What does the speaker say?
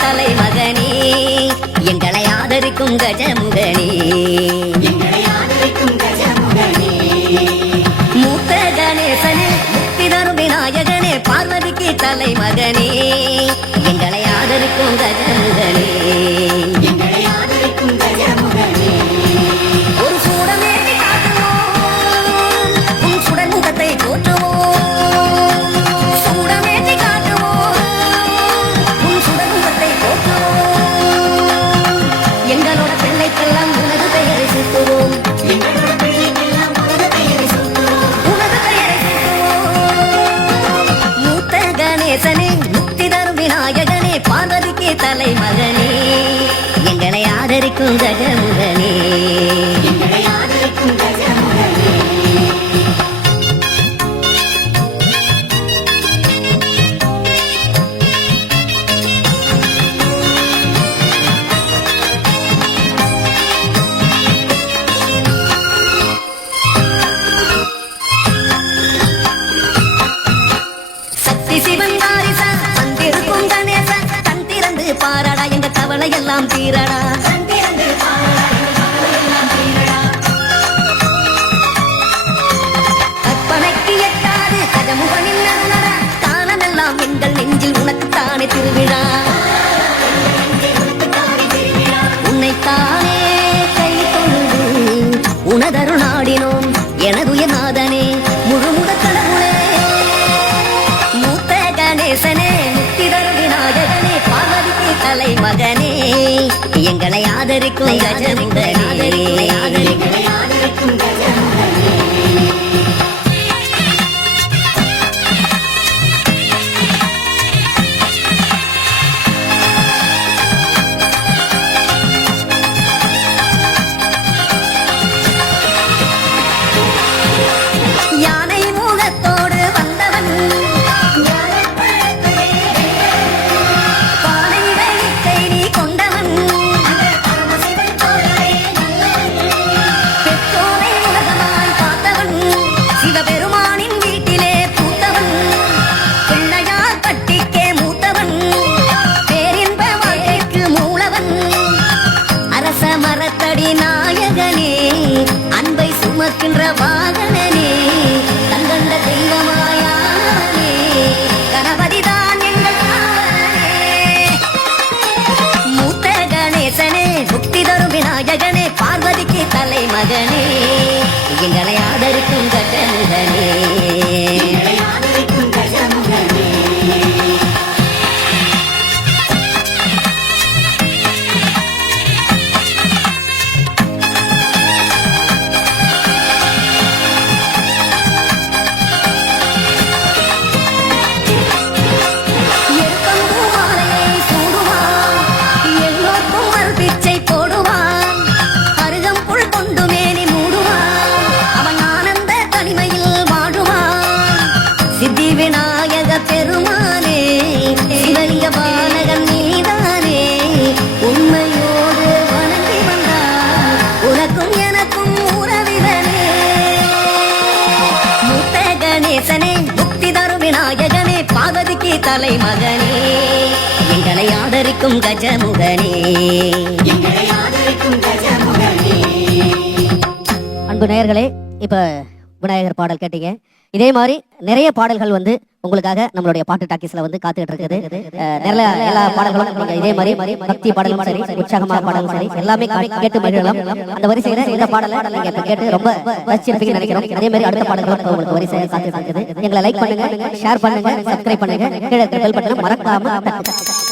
தலைமகனே எங்களை ஆதரிக்கும் கஜமுகனே மூத்த கணேசனே முக்தி தரும் விநாயகனே பார்வதிக்கு தலைமகனே எங்களை ஆதரிக்கும் கஜமுகனே ஒரு சூடமேற்றி காட்டுவோம் உன் சுடமுகத்தை போற்றுவோம் சூடமேற்றி காட்டுவோம் உன் சுடமுகத்தை போற்றுவோம் எங்களோட பிள்ளைக்கெல்லாம் உனது பெயரை சூட்டுவோம் உனது பெயரை சூட்டுவோம் மூத்த கணேசனே முக்தி தரும் விநாயகனே பார்வதிக்கு தலைமகனே எங்களை ஆதரிக்கும் கஜமுகனே சக்தி சிவன் வாரிசா வந்திருக்கும் கணேசா கண் திறந்து பாரடா எங்க கவலை எல்லாம் தீரடா கற்பனைக்கு எட்டாது கஜமுகனின் அருளடா காலமெல்லாம் எங்கள் நெஞ்சில் உனக்கு தானே திருவிழா உன்னைத்தானே கை தொழுது உனதருள் நாடினோம் எனதுய நாதனே முழுமுத கடவுளே மூத்த கணேசனே முக்தி தரும் விநாயகனே பார்வதிக்கு தலைமகனே எங்களை ஆதரிக்கும் கஜமுகனே யானை முகத்தோடு வந்தவன் பானை வெள்ளிக்கை நீ கொண்டவன் பெற்றோரை உலகமாய் பார்த்தவன் சிவபெருமானின் வீட்டிலே பூத்தவன் பிள்ளையார் பட்டிக்கே மூத்தவன் பேரின்ப வாழ்க்கைக்கு மூலவன் அரச மரத்தடி நாயகனே அன்பை சுமக்கின்ற வாகனனே கண்கண்ட தெய்வமாயானே கணபதிதான் எங்கள் காவலனே மூத்த கணேசனே முக்தி தரும் விநாயகனே பார்வதிக்கு தலைமகனே எங்களை ஆதரிக்கும் கஜமுகனே எருக்கம்பூமாலையை சூடுவான் எல்லோருக்கும் மறுபிச்சை போடுவான் அருகம்புல் கொண்டு மேனி மூடுவான் அவன் ஆனந்த தனிமையில் வாழுவான் சித்தி விநாயக பெருமானே சிவலிங்க பாலகன் நீதானே உண்மையோடு வணங்கி வந்தார் உனக்கும் எனக்கும் உறவினே மூத்த கணேசனே முக்தி தரும் விநாயகனே பார்வதிக்கு தலைமகனே எங்களை ஆதரிக்கும் கஜமுகனே அன்பு நேயர்களே, இப்ப விநாயகர் பாடல் கேட்டீங்க. இதே மாதிரி நிறைய பாடல்கள் வந்து உங்களுக்காக நம்மளுடைய பாட்டு டாக்கீஸ்ல வந்து காத்துக்கிட்டு இருக்குது. நிறைய எல்லா பாடல்களும் நீங்க இதே மாதிரி பக்தி பாடலும் சரி, உற்சாகமான பாடலும் சரி, எல்லாமே கேட்டு மகிழலாம். அந்த வரிசையில இந்த பாடலை நீங்க இப்ப கேட்டு ரொம்ப ரசிச்சிருப்பீங்கன்னு நினைக்கிறோம். அதே மாதிரி அடுத்த பாடல்களும் உங்களுக்கு வரிசையை காத்துட்டு இருக்குது. எங்களை லைக் பண்ணுங்க, ஷேர் பண்ணுங்க, சப்ஸ்கிரைப் பண்ணுங்க, கீழே பெல் பட்டனை மறக்காம தட்டுங்க.